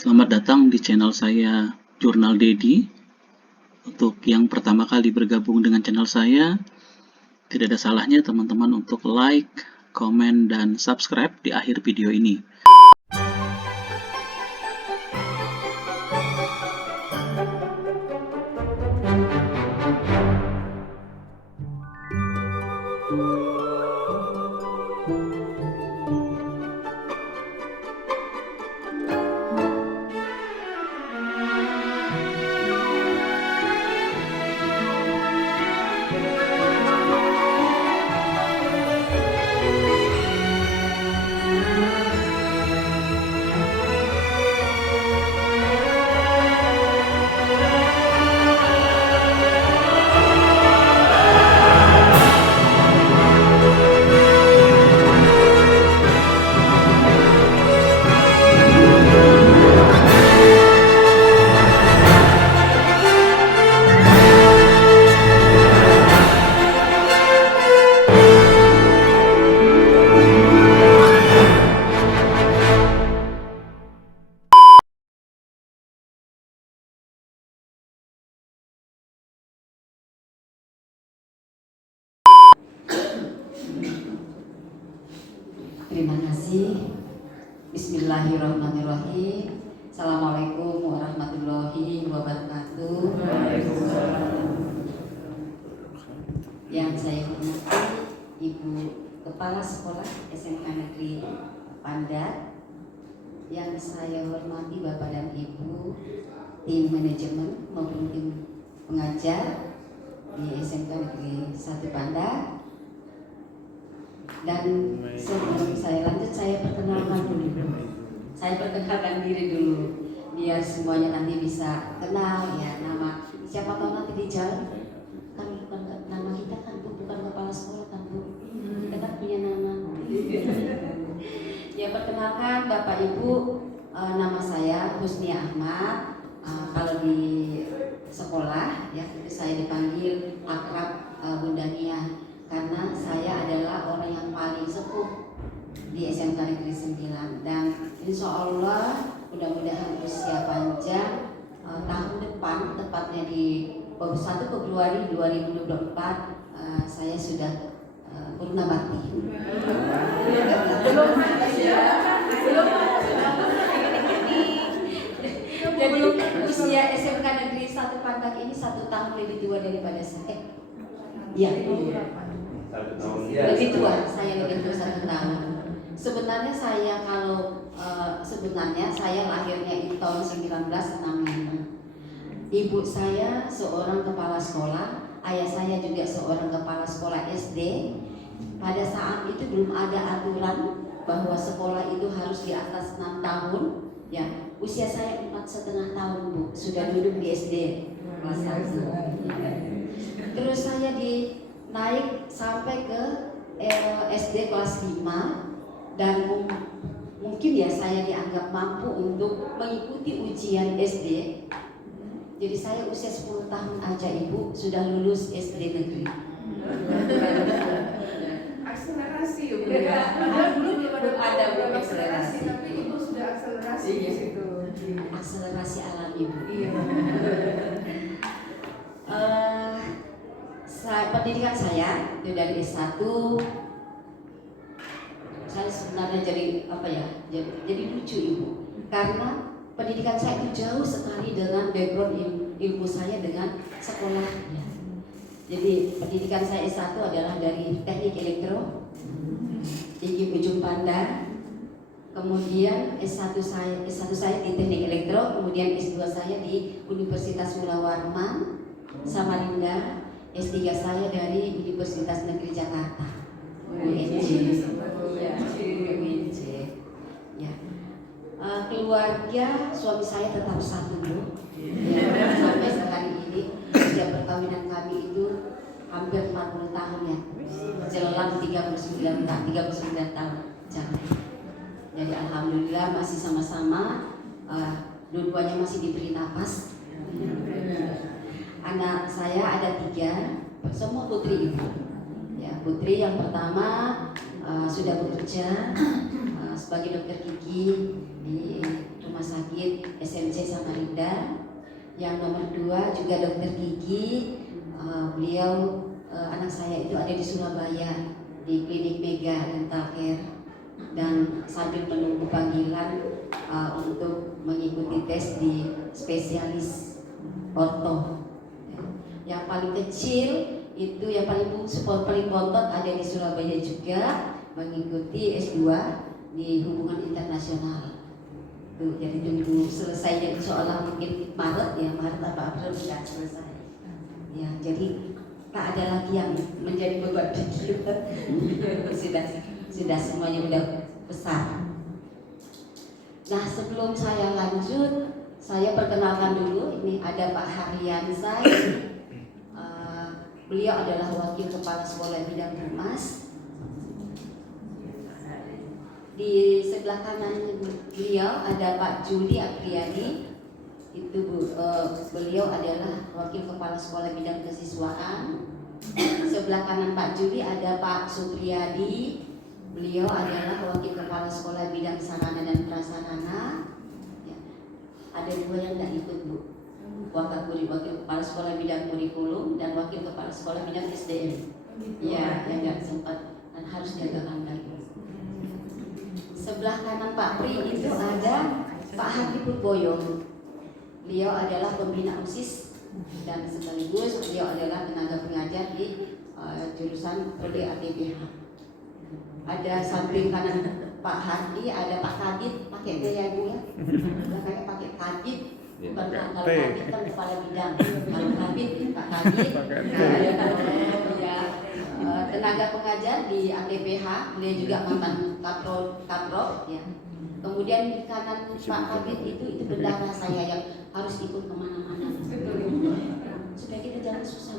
Selamat datang di channel saya Jurnal Dedi. Untuk yang pertama kali bergabung dengan channel saya, tidak ada salahnya teman-teman untuk like, komen, dan subscribe di akhir video ini. Terima kasih. Bismillahirrahmanirrahim. Assalamualaikum warahmatullahi wabarakatuh. Yang saya hormati Ibu Kepala Sekolah SMK Negeri Pandat, yang saya hormati Bapak dan Ibu tim manajemen maupun tim pengajar di SMK Negeri 1 Pandat. Dan sebelum saya lanjut, saya perkenalkan diri dulu, biar semuanya nanti bisa kenal ya nama. Siapa tahu nanti di jalan kan bukan nama kita kan Bu, bukan kepala sekolah kan Bu, kita kan punya nama. Ya, perkenalkan Bapak Ibu, nama saya Husni Ahmad. Kalau di sekolah ya itu saya dipanggil akrab Bunda Nia, karena saya adalah orang yang paling sepuh di SMK Negeri 9, dan insya Allah mudah-mudahan usia panjang. Tahun depan, tepatnya di 1 Februari 2024, saya sudah purna bakti. Jadi usia SMK Negeri 1 Pandak ini 1 tahun lebih tua daripada saya. Iya. Lebih tua, saya lebih tua 1 tahun. Sebenarnya saya lahirnya di tahun 1965. Ibu saya seorang kepala sekolah, ayah saya juga seorang kepala sekolah SD. Pada saat itu belum ada aturan bahwa sekolah itu harus di atas 6 tahun. Ya, usia saya 4,5 tahun Bu, sudah duduk di SD kelas 1. Terus saya naik sampai ke SD kelas 5, dan mungkin ya saya dianggap mampu untuk mengikuti ujian SD. Jadi saya usia 10 tahun aja Ibu sudah lulus SD negeri. Akselerasi ya Bu. Belum ada Bu akselerasi. Tapi Ibu sudah akselerasi di situ. Akselerasi alami Bu. Iya. Pendidikan saya itu dari S1. Saya sebenarnya jadi lucu Ibu, karena pendidikan saya itu jauh sekali dengan background ilmu saya dengan sekolahnya. Jadi pendidikan saya S1 adalah dari Teknik Elektro di Ujung Pandang. Kemudian S1 saya di Teknik Elektro, kemudian S2 saya di Universitas Mulawarman Samarinda, S3 saya dari Universitas Negeri Jakarta, UNJ. Ya. Keluarga suami saya tetap satu Bu. Ya, sampai hari ini usia perkawinan kami itu hampir 40 tahun ya. Jelang 39 tahun. Jadi alhamdulillah masih sama-sama, dua-duanya masih diberi nafas. Anak saya ada 3, semua putri Ibu. Ya, putri yang pertama sudah bekerja sebagai dokter gigi di rumah Rumah Sakit SMC Samarinda. Yang nomor 2 juga dokter gigi. Beliau anak saya itu ada di Surabaya di Klinik Mega Dental Care, dan sambil menunggu panggilan untuk mengikuti tes di spesialis orto. Yang paling kecil itu yang paling bontot ada di Surabaya juga, mengikuti S2 di hubungan internasional. Tuh, jadi tunggu selesainya insyaallah mungkin Maret apa April sudah selesai. Ya, jadi tak ada lagi yang menjadi beban kita. sudah semuanya udah besar. Nah, sebelum saya lanjut, saya perkenalkan dulu. Ini ada Pak Harliansa. Beliau adalah wakil kepala sekolah bidang humas. Di sebelah kanan beliau ada Pak Juli Apriyadi. Beliau adalah wakil kepala sekolah bidang kesiswaan. Sebelah kanan Pak Juli ada Pak Supriyadi. Beliau adalah wakil kepala sekolah bidang sarana dan prasarana. Ya. Ada 2 yang tidak ikut, Bu. Wakil kepala sekolah bidang kurikulum dan wakil kepala sekolah bidang SDM. Ya, yang nggak sempat dan harus jaga kandang. Sebelah kanan Pak Pri itu ada Pak Hadi Purboyo. Beliau adalah pembina OSIS dan sekaligus beliau adalah tenaga pengajar di jurusan Prodi ATPH. Ada samping kanan Pak Hadi ada Pak Kadit, pakai gaya Bu ya. Belakangnya pakai Kadit. Bukan kalau Kadit kan kepala bidang. Kalau Kadit Pak Kadit. Ya. Tenaga pengajar di ATPH, beliau juga mantan kaprod ya. Kemudian di kanan Pak Habib itu bendahara saya yang harus ikut kemana-mana supaya kita jangan susah.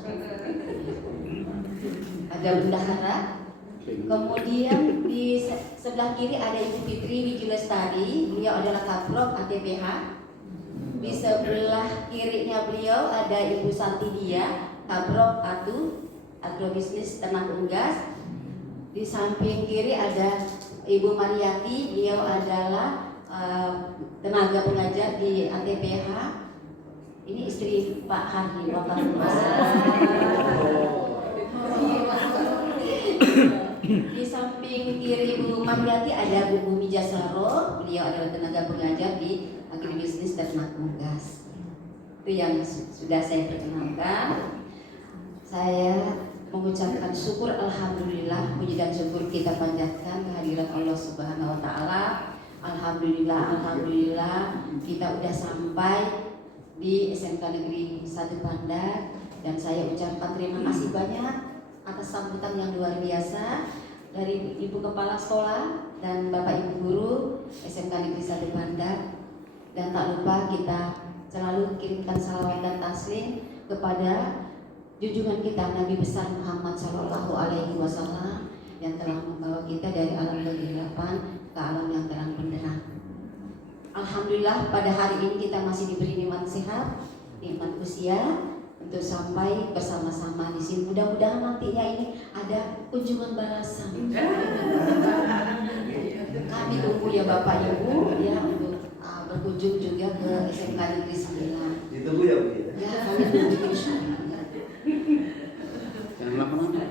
Ada bendahara. Kemudian di sebelah kiri ada Ibu Fitri Wijulestari, beliau adalah kaprod ATPH. Di sebelah kirinya beliau ada Ibu Santidia, kaprod agrobisnis ternak unggas. Di samping kiri ada Ibu Mariati, beliau adalah tenaga pengajar di ATPH. Ini istri Pak Hardi Wapahumas. Di samping kiri Ibu Mariati ada Bu Bumi Jasaro, beliau adalah tenaga pengajar di agribisnis ternak unggas. Itu yang sudah saya perkenalkan. Saya mengucapkan syukur, alhamdulillah, puji dan syukur kita panjatkan kehadiran Allah Subhanahu wa taala. Alhamdulillah kita udah sampai di SMK Negeri 1 Bandar, dan saya ucapkan terima kasih banyak atas sambutan yang luar biasa dari Ibu Kepala Sekolah dan Bapak Ibu Guru SMK Negeri 1 Bandar. Dan tak lupa kita selalu kirimkan salawat dan taslim kepada junjungan kita Nabi besar Muhammad Shallallahu Alaihi Wasallam yang telah membawa kita dari alam kegelapan ke alam yang terang benderang. Alhamdulillah pada hari ini kita masih diberi nikmat sehat, nikmat usia untuk sampai bersama-sama di sini. Mudah-mudahan nantinya ini ada kunjungan balasan. Kami tunggu ya Bapak Ibu ya untuk berkunjung juga ke SMK Negeri 9. Ditunggu ya Bu ya. Ya, kami tunggu insyaallah. Jangan lama-lama.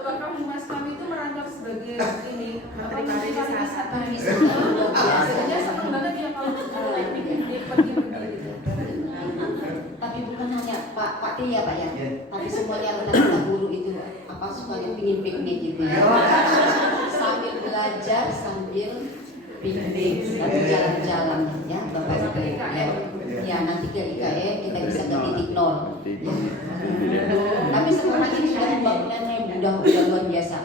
Apakah humas kami itu merangkap sebagai ini pariwisata? Biasanya senang banget ya kalau pergi-pergi gitu. Tapi bukan hanya Pak T ya Pak ya, tapi semuanya anak-anak guru itu apa sukanya pingin piknik gitu ya. Sambil belajar, sambil piknik, sambil jalan-jalan ya Bapak Ibu ya. Ya nanti ke IKN kita bisa ke titik 0. Tapi sekarang ini sudah pembangunannya udah luar biasa.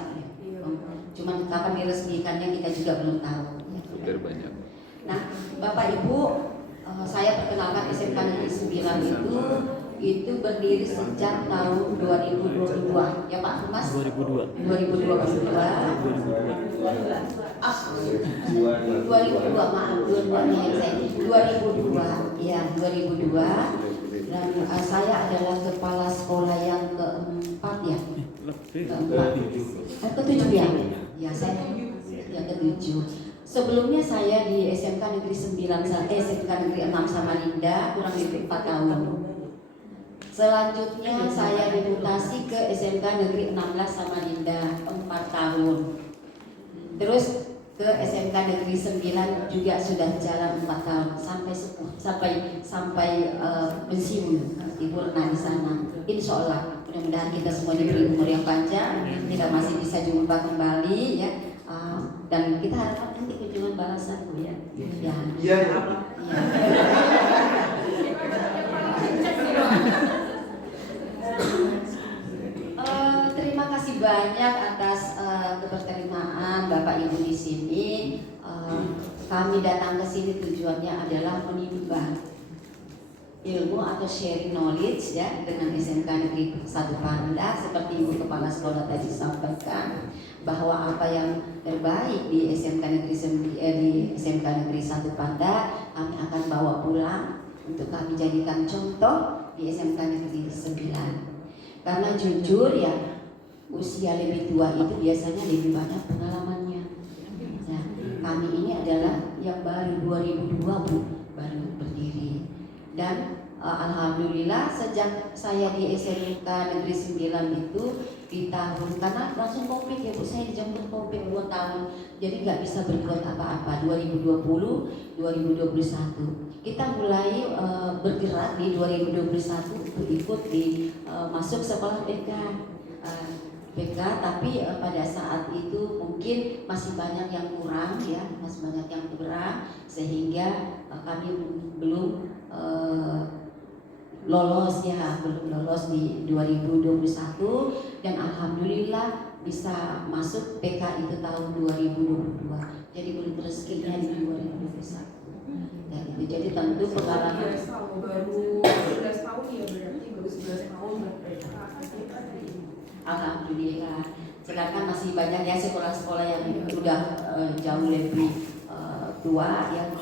Cuman kapan diresmikannya kita juga belum tahu. Banyak. Nah, Bapak Ibu, saya perkenalkan SMK Negeri 9 itu berdiri sejak tahun 2022 ya Pak Humas? 2022 maaf 2002 ya 2002 dan saya adalah kepala sekolah yang keempat ya ketujuh ya saya yang ketujuh Sebelumnya saya di SMK Negeri 9, SMK Negeri 6 Samarinda kurang lebih 4 tahun. Selanjutnya saya dimutasi ke SMK Negeri 16 Samarinda 4 tahun. Terus ke SMK Negeri 9 juga sudah jalan 4 tahun sampai pensiun Ibu Rena di sana. Insya Allah mudah-mudahan kita semua diberi umur yang panjang, kita masih bisa jumpa kembali ya. Dan kita harapkan nanti kunjungan balasan Bu ya. Iya. Terima kasih banyak atas keberterimaan Bapak Ibu di sini. Kami datang ke sini tujuannya adalah menimba ilmu atau sharing knowledge ya dengan SMK Negeri 1 Panda, seperti Ibu Kepala Sekolah tadi sampaikan bahwa apa yang terbaik di SMK Negeri 1 Panda kami akan bawa pulang untuk kami jadikan contoh di SMK Negeri 9. Karena jujur ya, usia lebih tua itu biasanya lebih banyak pengalamannya. Nah, kami ini adalah yang baru 2002 Bu, baru berdiri. Dan alhamdulillah sejak saya di SMK Negeri 9 itu di tahun, karena langsung Covid ya Bu, saya dijemput Covid 2 tahun, jadi nggak bisa berbuat apa-apa. 2020, 2021 kita mulai bergerak di 2021 untuk ikut di masuk sekolah PK, tapi pada saat itu mungkin masih banyak yang kurang ya, masih banyak yang kurang sehingga kami belum lolos di 2021, dan alhamdulillah bisa masuk PK itu tahun 2022. Jadi belum rezekinya di 2021. Dan itu jadi tentu pengalaman baru 11 tahun ya, berarti baru 11 tahun alhamdulillah. Sekarang masih banyak ya sekolah-sekolah yang sudah jauh lebih tua yang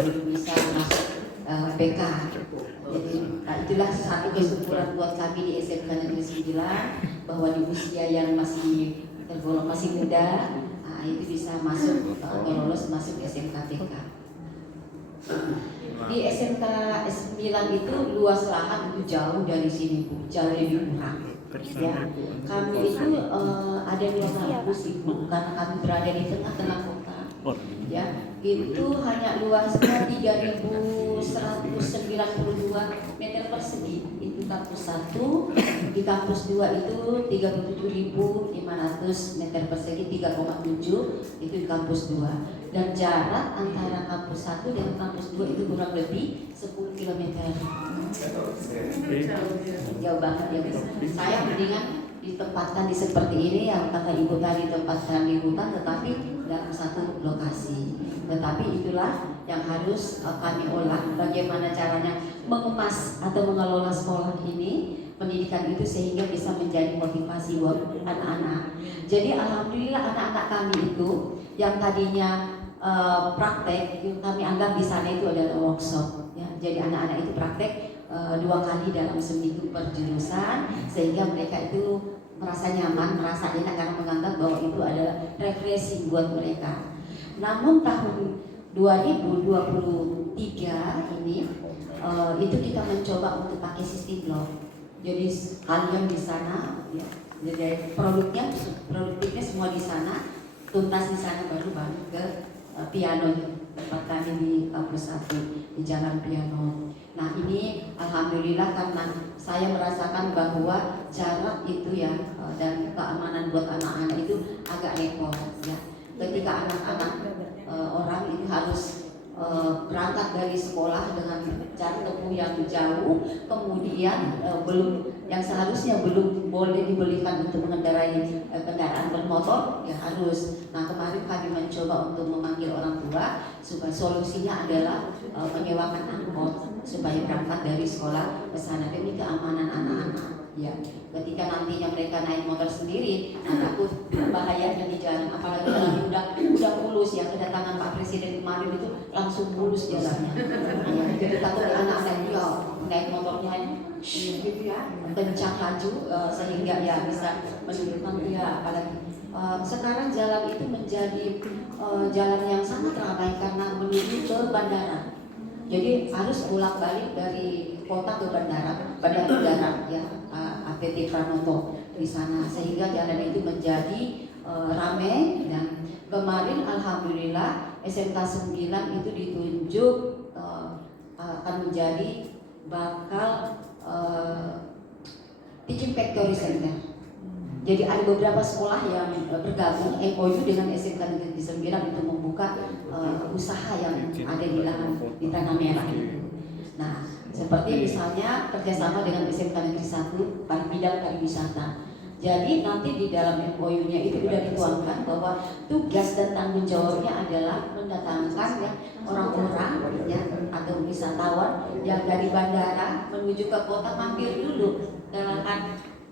belum bisa masuk PK. Jadi itulah satu kesyukuran buat kami di SMK Negeri 9 bahwa di usia yang masih tergolong masih muda, itu bisa masuk lolos masuk SMK PK. Di SMK 9 itu luas lahan itu jauh dari sini Bu, jauh lebih kurang. Ya, kami itu ada 2 kampus Ibu, karena kami berada di tengah-tengah kota. Ya, itu hanya luasnya 3.192 meter persegi. Itu kampus 1, di kampus 2 itu 37.500 meter persegi, 3,7 itu di kampus 2. Dan jarak antara kampus 1 dan kampus 2 itu kurang lebih 10 km. Jauh banget ya Bu. Saya mendingan ditempatkan di seperti ini yang kata Ibu tadi, tempatkan di hutan tetapi dalam satu lokasi. Tetapi itulah yang harus kami olah, bagaimana caranya mengemas atau mengelola sekolah ini, pendidikan itu sehingga bisa menjadi motivasi buat anak-anak. Jadi alhamdulillah anak-anak kami itu yang tadinya praktek, kami anggap di sana itu adalah workshop ya. Jadi anak-anak itu praktek 2 kali dalam seminggu per jurusan, sehingga mereka itu merasa nyaman, merasa enak karena menganggap bahwa itu adalah refreshing buat mereka. Namun tahun 2023 ini itu kita mencoba untuk pakai sistem blok. Jadi kalian di sana ya, jadi produktifnya semua di sana, tuntas di sana, baru balik ke piano tempat kami di kampus 1 di Jalan Piano. Nah ini alhamdulillah karena saya merasakan bahwa jarak itu ya dan keamanan buat anak-anak itu agak repot ya. Ketika anak-anak orang ini harus berangkat dari sekolah dengan jarak tempuh yang jauh, kemudian yang seharusnya belum boleh dibelikan untuk mengendarai kendaraan bermotor ya harus. Nah kemarin kami mencoba untuk memanggil orang tua, supaya solusinya adalah menyewakan angkot supaya berangkat dari sekolah ke sana demi keamanan anak-anak. Ya, ketika nantinya mereka naik motor sendiri, takut bahayanya di jalan, apalagi kalau udah mulus ya, kedatangan Pak Presiden kemarin itu langsung mulus jalannya. Ya, jadi takut anak-anak dia naik motornya gitu ya, kencang laju sehingga ya bisa menurunkan dia, apalagi sekarang jalan itu menjadi jalan yang sangat ramai karena menuju ke bandara. Jadi harus bolak-balik dari kota ke bandara udara ya, APT Pranoto di sana, sehingga jalan itu menjadi ramai. Dan kemarin alhamdulillah SMK 9 itu ditunjuk akan menjadi bakal Teaching Factory Center. Jadi ada beberapa sekolah yang bergabung MOU dengan SMK Negeri 9 untuk membuka usaha yang ada di lahan di Tanah Merah. Nah, seperti misalnya kerjasama dengan SMK Negeri 1 bidang pariwisata. Jadi nanti di dalam MOU-nya itu sudah dituangkan bahwa tugas dan tanggung jawabnya adalah mendatangkan ya orang-orang ya atau wisatawan yang dari bandara menuju ke kota mampir dulu dalam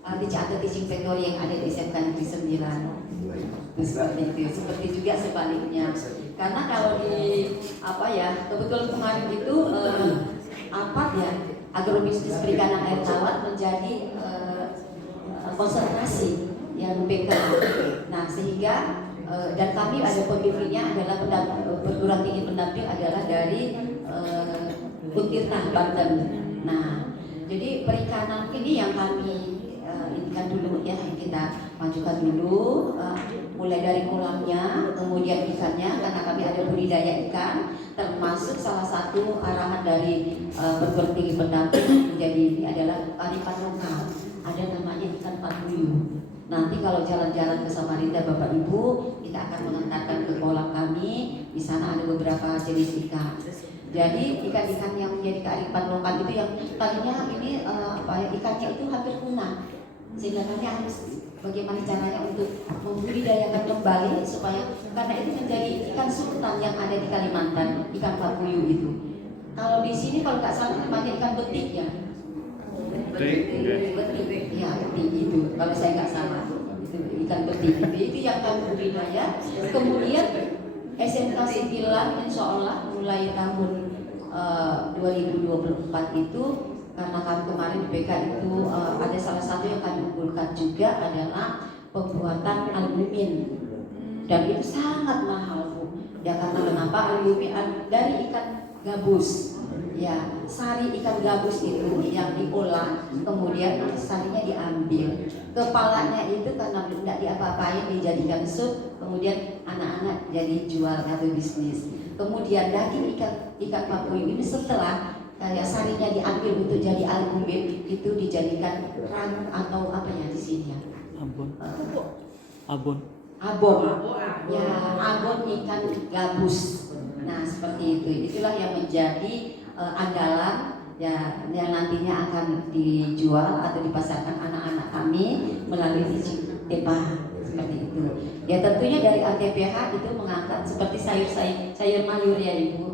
atau teaching factory yang ada di SMK Negeri 9. Seperti itu. Seperti juga sebaliknya. Karena kalau di kebetulan kemarin itu agrobisnis perikanan air tawar menjadi konsentrasi yang BK. Nah, sehingga dan kami ada pemimpinnya adalah perguruan tinggi pendamping adalah dari Untirta Banten. Nah, jadi perikanan ini yang kami inikan dulu ya, kita majukan dulu mulai dari kolamnya, kemudian ikannya, karena kami ada budidaya ikan, termasuk salah satu arahan dari perguruan tinggi pendamping menjadi ini adalah kearifan lokal. Ada namanya ikan paguyu. Nanti kalau jalan-jalan ke Samarinda Bapak Ibu, kita akan mengantarkan ke kolam kami. Di sana ada beberapa jenis ikan. Jadi ikan-ikan yang menjadi kearifan lokal itu yang tadinya ini ikannya itu hampir punah. Sehingga kami harus bagaimana caranya untuk membudidayakan kembali supaya, karena itu menjadi ikan sultan yang ada di Kalimantan, ikan paguyu itu. Kalau di sini kalau nggak salah namanya ikan betik ya. Betik ya, betik itu. Kalau saya nggak salah itu ikan betik itu yang kami budidaya. Kemudian SMK 9 insya Allah mulai tahun 2024 itu, karena kami kemarin di BK itu ada salah satu yang kami unggulkan juga adalah pembuatan albumin, dan itu sangat mahal Bu ya. Karena kenapa? Albumin dari ikan gabus ya, sari ikan gabus itu yang diolah, kemudian sarinya diambil, kepalanya itu karena tidak diapa-apain dijadikan sup, kemudian anak-anak jadi jual atau bisnis. Kemudian daging ikan paguyu ini setelah sarinya diambil untuk jadi albumin, itu dijadikan ran atau apa ya di sini ya? Abon ya, abon ikan gabus. Nah seperti itu, itulah yang menjadi andalan ya, yang nantinya akan dijual atau dipasarkan anak-anak kami melalui TPH seperti itu. Ya tentunya dari ATPH itu mengangkat seperti sayur mayur ya Ibu,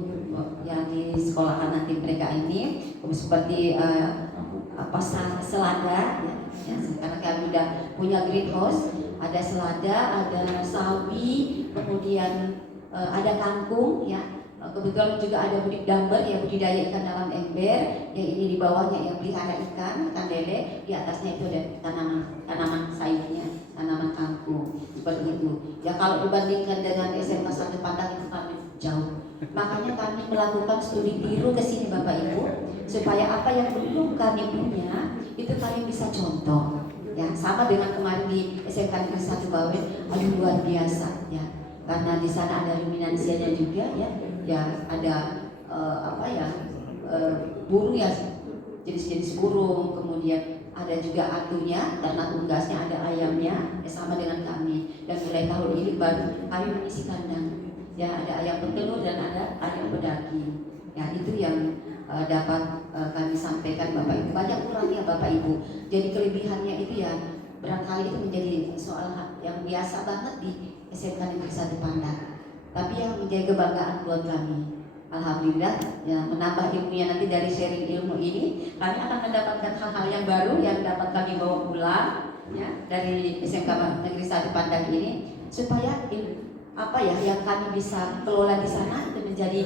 yang di sekolahan nanti mereka ini seperti selada ya, karena kami udah punya greenhouse, ada selada, ada sawi, kemudian ada kangkung ya, kebetulan juga ada budidaya ikan dalam ember yang ini di bawahnya yang pelihara ikan lele, di atasnya itu ada tanaman sayurnya, tanaman kangkung seperti itu ya. Kalau dibandingkan dengan SMK 1 Padang itu kami jauh. Makanya kami melakukan studi tiru ke sini Bapak Ibu, supaya apa yang belum kami punya itu kami bisa contoh. Ya, sama dengan kemarin di SMK Negeri 1 Bawen, luar biasa ya. Karena di sana ada ruminansianya juga ya. Ya, ada burung ya, jenis-jenis burung, kemudian ada juga atunya, karena unggasnya ada ayamnya, sama dengan kami. Dan mulai tahun ini baru kami mengisi kandang. Ya, ada ayam bertelur dan ada ayam berdaging. Ya, itu yang dapat kami sampaikan Bapak Ibu. Banyak kurangnya Bapak Ibu. Jadi kelebihannya itu ya barangkali itu menjadi soal yang biasa banget di SMK Negeri 1 Padang. Tapi yang menjadi kebanggaan buat kami, alhamdulillah ya, menambah ilmunya nanti dari sharing ilmu ini, kami akan mendapatkan hal-hal yang baru yang dapat kami bawa pulang ya dari SMK Negeri 1 Padang ini, supaya yang kami bisa kelola di sana itu menjadi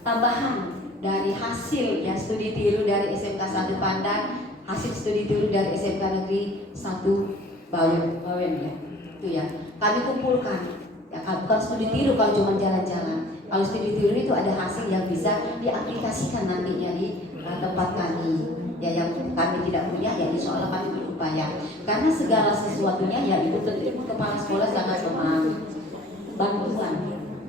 tambahan dari hasil ya studi tiru dari SMK 1 Padang, hasil studi tiru dari SMK Negeri 1 bawen ya, itu ya. Kami kumpulkan, ya bukan studi tiru kalau cuma jalan-jalan. Kalau studi tiru itu ada hasil yang bisa diaplikasikan nantinya di tempat kami. Ya yang kami tidak punya, ya insya Allah kami berupaya. Karena segala sesuatunya ya ibu tentu kepala sekolah sangat memahami. Bantuan,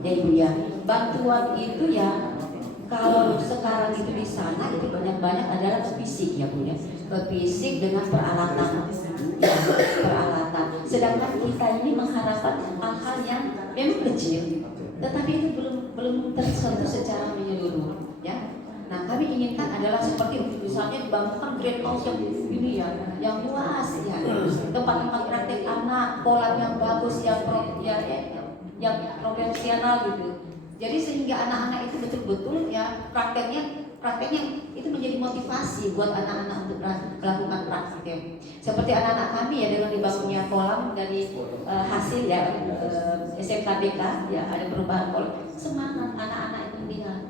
ya ibu ya. Bantuan itu ya kalau sekarang itu di sana itu banyak-banyak adalah ke fisik ya bu ya. Ke fisik dengan peralatan, ya peralatan. Sedangkan kita ini mengharapkan hal-hal yang memang kecil, tetapi itu belum tersentuh secara menyeluruh, ya. Nah, kami inginkan adalah seperti misalnya dibangunkan greenhouse yang ini ya, yang luas ya, tempat-tempat praktek anak, kolam yang bagus, yang profesional gitu. Jadi sehingga anak-anak itu betul-betul ya prakteknya itu menjadi motivasi buat anak-anak untuk melakukan praktek. Seperti anak-anak kami ya dengan dibangunnya kolam dari hasil ya SMKBK ya ada perubahan kolam, semangat anak-anak itu melihat.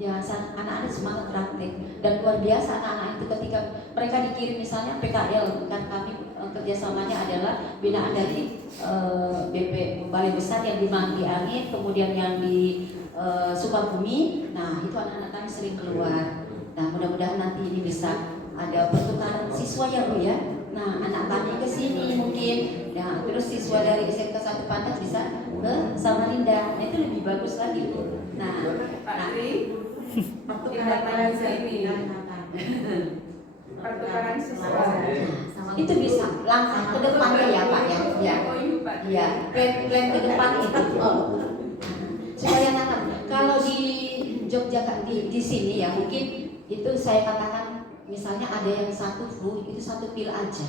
Ya, anak-anak semangat praktek dan luar biasa anak-anak itu ketika mereka dikirim misalnya PKL, kan kami kerjasamanya adalah binaan dari BP Balai Besar yang di Manggi Angin, kemudian yang di Sukabumi. Nah itu anak-anak kami sering keluar. Nah mudah-mudahan nanti ini bisa ada pertukaran siswa ya Bu ya. Nah anak kami ke sini mungkin, nah terus siswa dari SMK 1 Pantas bisa ke Samarinda. Nah itu lebih bagus lagi Bu. Nah pertukaran ini pertukaran siswa itu bisa langkah ke depannya ya Pak ya. Ya, plan ke depan itu. Supaya nanam. Kalau di Yogyakarta di sini ya mungkin itu saya katakan misalnya ada yang satu flu itu satu pil aja.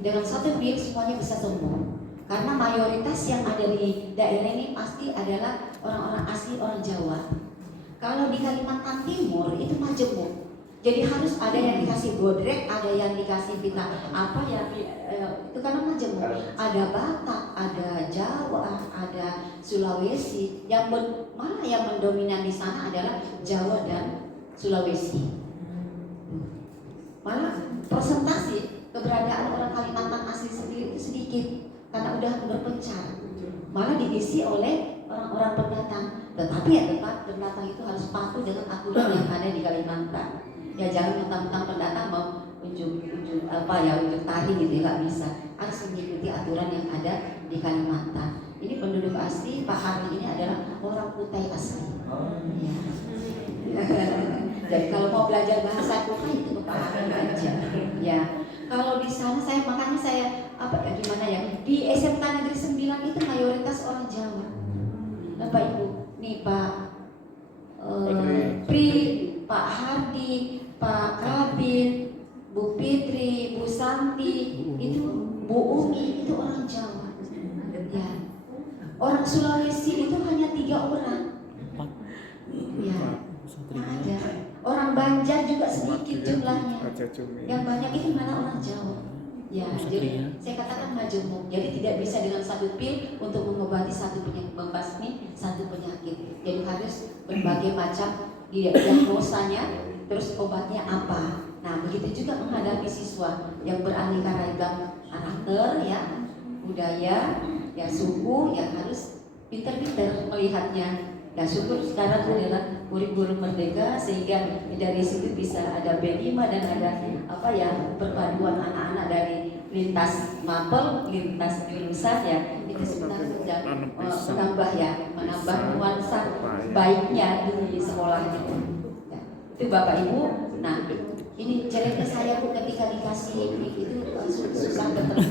Dengan satu pil semuanya bisa sembuh. Karena mayoritas yang ada di daerah ini pasti adalah orang-orang asli orang Jawa. Kalau di Kalimantan Timur itu majemuk. Jadi harus ada yang dikasih bodrek, ada yang dikasih vitamin apa ya itu karena majemuk. Ada Batak, ada Jawa, ada Sulawesi. Malah yang mendominan di sana adalah Jawa dan Sulawesi. Malah persentase keberadaan orang Kalimantan asli sendiri itu sedikit karena udah berpencar. Malah diisi oleh orang-orang pendatang. Tetapi ya tempat pendatang itu harus patuh dengan aturan yang ada di Kalimantan. Ya jangan mentang-mentang pendatang mau unjuk tahi gitu ya, nggak bisa. Harus mengikuti aturan yang ada di Kalimantan. Ini penduduk asli Pak Hardi ini adalah orang Kutai asli. Ya. Jadi kalau mau belajar bahasa Kutai itu ke Pak Hardi aja. Ya. Kalau di sana makanya saya gimana ya, di SMK Negeri 9 itu mayoritas orang Jawa. Bapak Ibu, nih Pak Pri, Pak Hardi, Pak Kabin, Bu Fitri, Bu Santi, itu Bu Umi itu orang Jawa. Ya. Orang Sulawesi itu hanya 3 orang. Ya. Ada. Orang Banjar juga sedikit jumlahnya. Yang banyak itu mana orang Jawa. Ya, jadi saya katakan majemuk. Jadi tidak bisa dengan satu pil untuk mengobati membasmi satu penyakit. Jadi harus berbagai macam diagnosanya, terus obatnya apa. Nah, begitu juga menghadapi siswa yang beraneka ragam karakter, ya, budaya, ya suku, ya harus pintar-pintar melihatnya. Nah, syukur sekarang adalah kurikulum merdeka sehingga dari situ bisa ada B5 dan ada perpaduan anak-anak dari lintas mapel, lintas jurusan ya. Itu sebenarnya sudah menambah nuansa baiknya di sekolah itu. Ya, itu Bapak Ibu. Nah, ini cerita saya Bu ketika dikasih itu susah berterus.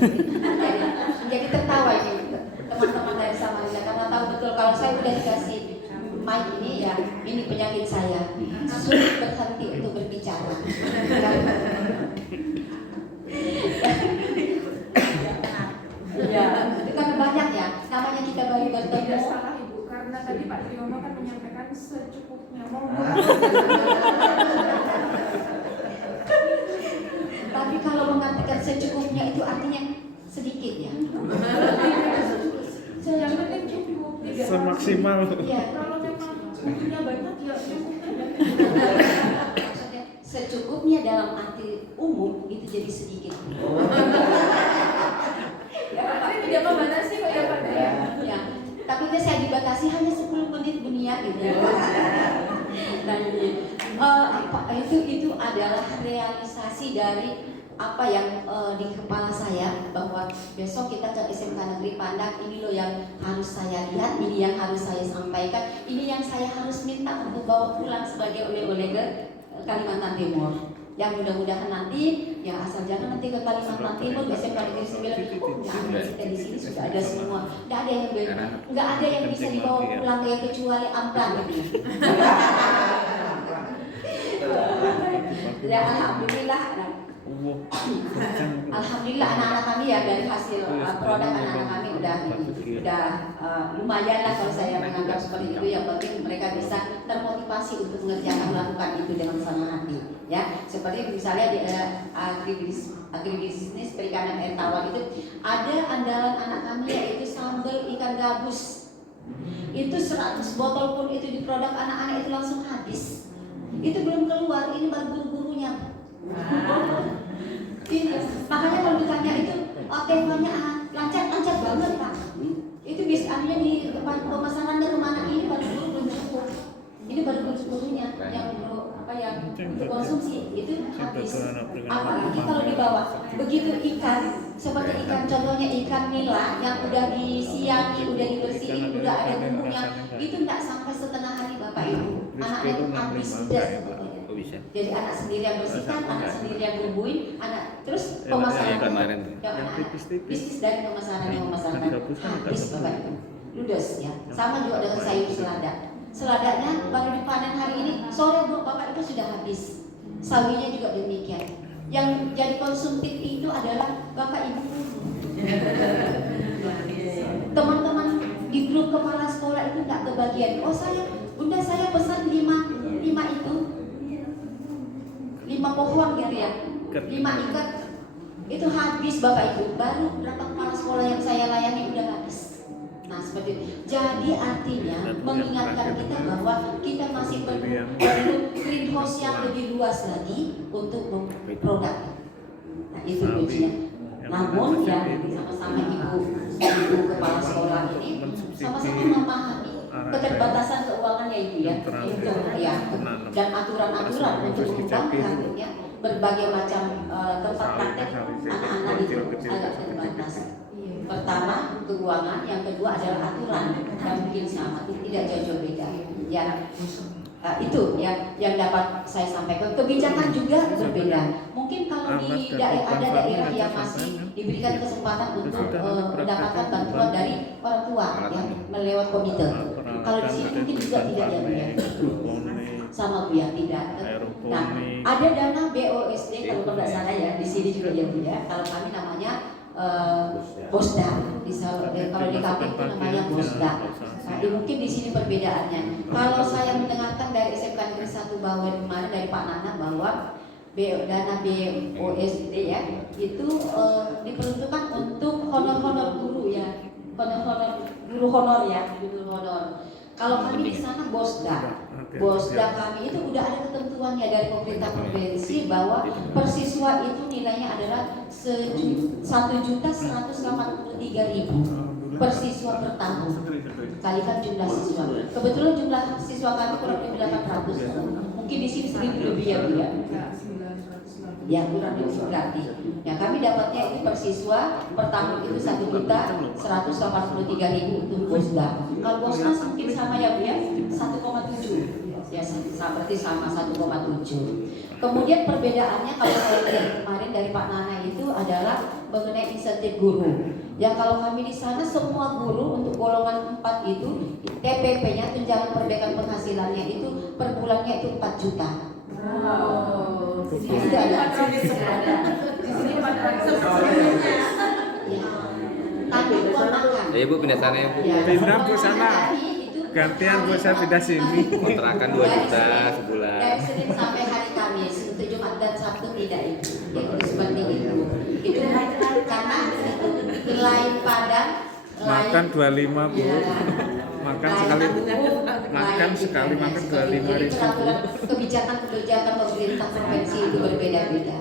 Jadi tertawa ini teman-teman dari Samarinda karena tahu betul kalau saya udah dikasih mic ini ya, ini penyakit saya, sulit berhenti untuk berbicara. Ya, itu kan banyak ya, namanya kita baru bertemu. Tidak salah Ibu, karena tadi Pak Triyono kan menyampaikan secukupnya mau. Tapi kalau mengatakan secukupnya itu artinya sedikit ya. Yang penting cukup. Semaksimal. Ya, kalau memang butuhnya banyak ya cukupnya. Maksudnya secukupnya dalam arti umum itu jadi sedikit. gitu. Nah ini itu adalah realisasi dari apa yang di kepala saya, bahwa besok kita ke SMK Negeri Pandak, ini loh yang harus saya lihat, ini yang harus saya sampaikan, ini yang saya harus minta untuk bawa pulang sebagai oleh-oleh ke Kalimantan Timur. Yang mudah-mudahan nanti, ya asal jangan nanti ke Kalimantan Timur, ke SMK Negeri 9, oh jangan, kita di sini sudah ada semua, nggak ada yang bisa dibawa pulang ya, kecuali amplang gitu. Ya alhamdulillah. Alhamdulillah anak-anak kami ya, dari hasil produk anak-anak kami udah lumayan lah kalau saya menganggap seperti itu. Yang penting mereka bisa termotivasi untuk mengerjakan, melakukan itu dengan senang hati ya. Seperti misalnya di agribisnis perikanan air tawar itu ada andalan anak kami yaitu sambal ikan gabus. Itu 100 botol pun itu di produk anak-anak itu langsung habis. Itu belum keluar, ini baru guru-gurunya. Makanya kalau ditanya itu temanya lancar banget Pak. Itu bisa artinya di depan pemasaran dan kemana, ini baru guru belum cukup. Ini baru gurunya yang untuk konsumsi itu habis. Apalagi kalau dibawa begitu ikan, seperti ikan contohnya ikan nila yang udah disiangi, udah dibersihin, udah ada bumbunya, itu tidak sampai setengah hari Bapak Ibu. Anak-anak itu habis sudah. Jadi anak sendiri yang bersihkan, anak sendiri yang bumbuin, anak terus pemasaran bisnis dari pemasaran habis Bapak Ibu, ludes ya. Sama juga dengan sayur selada. Seladanya baru dipanen hari ini, sore Bapak Ibu sudah habis. Sawinya juga demikian. Yang jadi konsumtif itu adalah Bapak Ibu. Teman-teman di grup kepala sekolah itu nggak kebagian. Oh Bunda saya pesan 5 itu 5 pohon gitu ya, 5 ikat itu habis Bapak Ibu. Baru berapa kepala sekolah yang saya layani udah habis. Nah seperti itu. Jadi artinya mengingatkan kita bahwa kita masih perlu greenhouse yang lebih luas lagi untuk produk. Nah itu kuncinya. Namun ya sama-sama ibu kepala sekolah ini sama-sama memahami keterbatasan keuangannya itu ya, untuk ya dan aturan-aturan untuk mengembangkan ya berbagai macam tempat praktek anak-anak itu agak terbatas. Pertama keuangan, yang kedua adalah aturan dan mungkin sama tidak jauh beda ya. Itu ya yang dapat saya sampaikan. Kebijakan juga berbeda. Mungkin kalau di ada daerah yang masih diberikan kesempatan untuk mendapatkan bantuan dari orang tua ya melewat komite. Kalau di sini mungkin juga tidak ya Bu ya. Sama Bu ya, tidak. Nah, ada dana BOSD kalau tidak salah ya, di sini juga ya Bu ya. Kalau kami namanya Bosda. Kalau di KP itu namanya Bosda. Nah, mungkin di sini perbedaannya. Kalau saya mendengarkan dari SMK Negeri 1 Bawen kemarin dari Pak Nana bahwa dana BOSD ya itu diperuntukkan untuk honor-honor guru ya, guru honor ya, guru honor. Kalau kami di sana Bosda kami itu udah ada ketentuannya dari pemerintah provinsi bahwa per siswa itu nilainya adalah 1.183.000 per siswa per tahun. Kalikan jumlah siswa. Kebetulan jumlah siswa kami kurang lebih 800. Mungkin di sini 1.000 lebih ya Bu ya. Ya kurang lebih berarti. Ya kami dapatnya ini per siswa per tahun itu 1.183.000 untuk Bosda. Kalau Bosda mungkin sama ya Bu ya, 1,7. Ya seperti sama 1,7. Kemudian perbedaannya kalau saya lihat kemarin dari Pak Nana itu adalah mengenai insentif guru. Ya kalau kami di sana semua guru untuk golongan 4 itu TPP-nya tunjangan perbaikan penghasilannya itu per bulannya itu 4 juta. Wow. Tidak ada. Di sini 400. Tapi uang makan. Ya Ibu pindah sana ya Bu. Pindah Bu sana. Gantian Bu saya pindah sini. Kontrakan 2 juta sebulan. Dari Senin sampai hari Kamis, untuk Jumat dan Sabtu tidak itu. Itu seperti itu. Itu karena lain Padang, Makan 25 Bu. ya, Makan lain sekali. Lampung, Makan lain sekali itu. makan Jadi 25.000. peraturan kebijakan pemerintah provinsi itu berbeda-beda.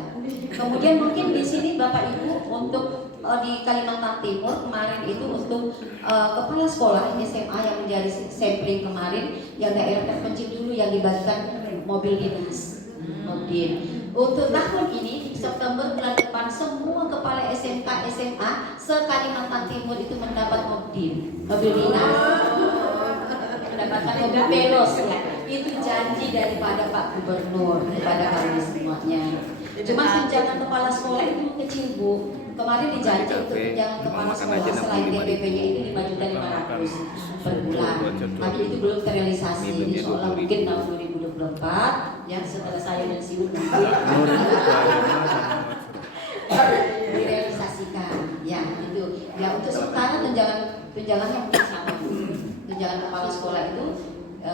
Kemudian mungkin di sini Bapak Ibu untuk di Kalimantan Timur kemarin itu untuk kepala sekolah SMA yang menjadi sampling kemarin yang daerah terpencil dulu yang dibagikan mobil dinas. Untuk tahun ini di September bulan depan semua kepala SMK SMA se-Kalimantan Timur itu mendapat mobil dinas, mendapatkan mobil pelos ya. Itu janji daripada Pak Gubernur kepada kami semuanya. Cuma tunjangan kepala sekolah itu kecil Bu. Kemarin dijanji untuk tunjangan kepala sekolah selain DPP-nya itu 5.500.000 per bulan. Tapi itu belum terrealisasi. Insya Allah mungkin tahun 2024 yang setelah saya pensiun nanti direalisasikan. Ya itu. Ya untuk sementara tunjangannya mungkin sama. Tunjangan kepala sekolah itu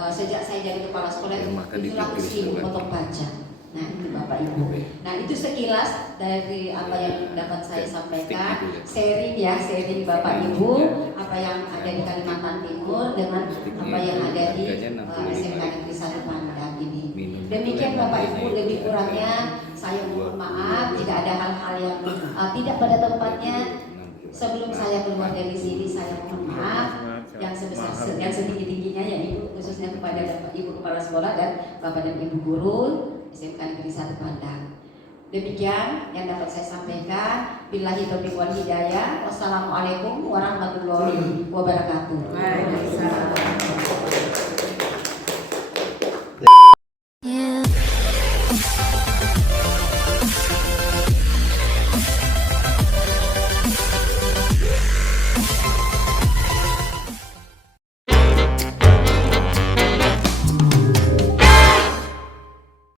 sejak saya jadi kepala sekolah itu 700.000 potong pajak. Nah itu Bapak Ibu. Nah itu sekilas dari apa yang dapat saya sampaikan, sharing sharing Bapak Ibu apa yang ada di Kalimantan Timur dengan apa yang ada di SMK Negeri 1 Pandang ini. Demikian Bapak Ibu, lebih kurangnya saya mohon maaf jika ada hal-hal yang tidak pada tempatnya. Sebelum saya keluar dari sini saya mohon maaf yang sebesar yang setinggi-tingginya ya Ibu, khususnya kepada Bapak Ibu Kepala Sekolah dan Bapak dan Ibu Guru SMK Negeri 1 Pandang. Demikian yang dapat saya sampaikan. Billahi taufiq wal hidayah. Wassalamualaikum warahmatullahi wabarakatuh. Waalaikumsalam.